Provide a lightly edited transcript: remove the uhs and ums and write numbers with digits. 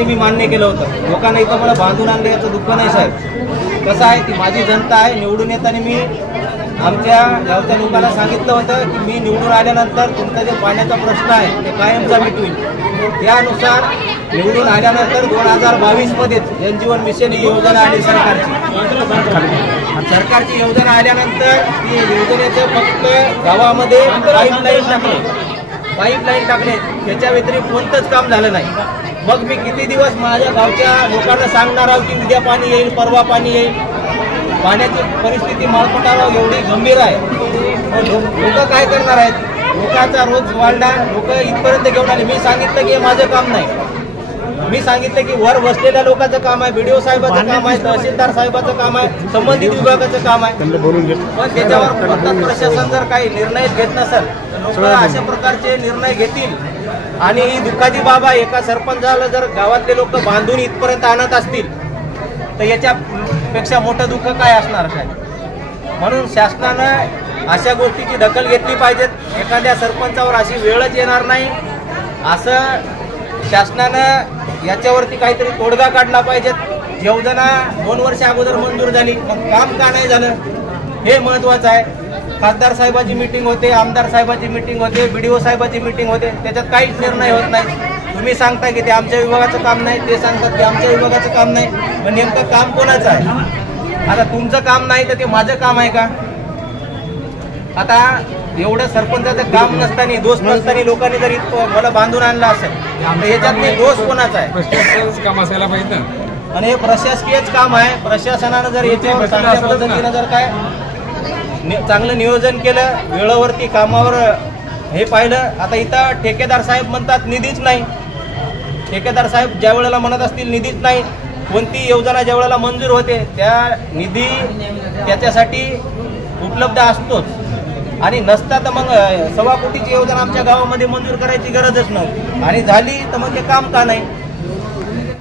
ते मी मान्य केलं होतं. लोकांना इथं मला बांधून आणलं याचं दुःख नाही साहेब. कसं आहे, ती माझी जनता आहे. निवडून येताना मी आमच्या गावच्या लोकांना सांगितलं होतं की मी निवडून आल्यानंतर तुमचा जे पाण्याचा प्रश्न आहे ते कायमचा मिटवीन. त्यानुसार निवडून आल्यानंतर 2022 मध्येच जलजीवन मिशन ही योजना आली सरकारची योजना आल्यानंतर ती योजनेचं फक्त गावामध्ये पाईपलाईन टाकले त्याच्या व्यतिरिक्त कोणतंच काम झालं नाही. मग मी किती दिवस माझ्या गावच्या लोकांना सांगणार आहोत की उद्या पाणी येईल, परवा पाणी येईल. पाण्याची परिस्थिती माळपटावर एवढी गंभीर आहे. लोक काय करणार आहेत? लोकांचा रोज वाढला, लोक इथपर्यंत घेऊन आले. मी सांगितलं की हे माझं काम नाही. मी सांगितलं की वर बसलेल्या लोकांचं काम आहे, BDO साहेबाचं काम आहे, तहसीलदार साहेबाचं काम आहे, संबंधित विभागाचं काम आहे. पण त्याच्यावर प्रशासन जर काही निर्णय घेत नसेल तर लोक अशा प्रकारचे निर्णय घेतील. आणि ही दुःखाची बाब आहे. एका सरपंचाला जर गावातले लोक बांधून इथपर्यंत आणत असतील तर याच्यापेक्षा मोठं दुःख काय असणार काय? म्हणून शासनानं अशा गोष्टीची दखल घेतली पाहिजेत. एखाद्या सरपंचावर अशी वेळच येणार नाही. असं शासनानं याच्यावरती काहीतरी तोडगा काढला पाहिजे. योजना 2 वर्ष अगोदर मंजूर झाली, मग काम का नाही झालं हे महत्त्वाचं आहे. खासदार साहेबाची मीटिंग होते, आमदार साहेबाची मीटिंग होते, BDO साहेबाची मीटिंग होते, त्याच्यात काहीच निर्णय होत नाही. तुम्ही सांगता की ते आमच्या विभागाचं काम नाही, ते सांगतात की आमच्या विभागाचं काम नाही. पण नेमकं काम कोणाचं आहे? आता तुमचं काम नाही तर ते माझं काम आहे का? आता एवढं सरपंचाचं काम नसताना, दोष नसताना लोकांनी जर मला बांधून आणलं असेल तर याच्यात दोष कोणाचा आहे? काम असायला पाहिजे. आणि हे प्रशासकीयच काम आहे. प्रशासनानं जर याच्यावर चांगल्या पद्धतीनं जर काय चांगलं नियोजन केलं, वेळेवरती कामावर हे पाहिलं. आता इथं ठेकेदार साहेब म्हणतात निधीच नाही. ठेकेदार साहेब ज्या वेळेला म्हणत असतील निधीच नाही, कोणती योजना ज्या वेळेला मंजूर होते त्या निधी त्याच्यासाठी उपलब्ध असतोच. आणि नसता तर मग 1.25 कोटीची योजना आमच्या गावामध्ये मंजूर करायची गरजच नव्हती. आणि झाली तर मग ते काम का नाही?